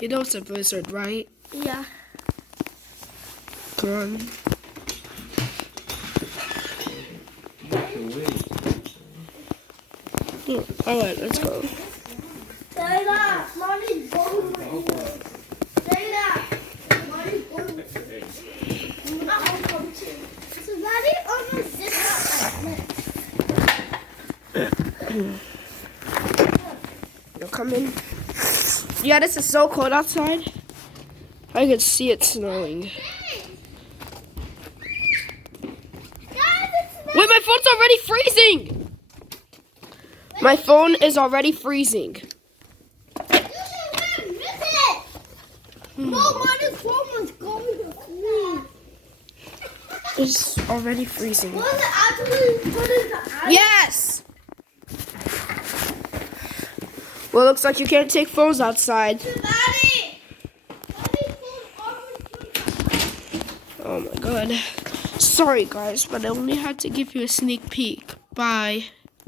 You know it's a blizzard, right? Yeah. Come on. Alright, let's go. Dana, mommy's going with you. Dana, mommy's going with you. I'll come too. So daddy almost sits out like this. You're coming. Yeah, this is so cold outside. I can see it snowing. Wait, my phone's already freezing! My phone is already freezing. No, mommy's phone was going to freeze. It's already freezing. Was it actually put in the ice? Yes! Well, looks like you can't take phones outside. Daddy! Mommy's phone always put in the ice. Oh my god. Sorry guys, but I only had to give you a sneak peek. Bye.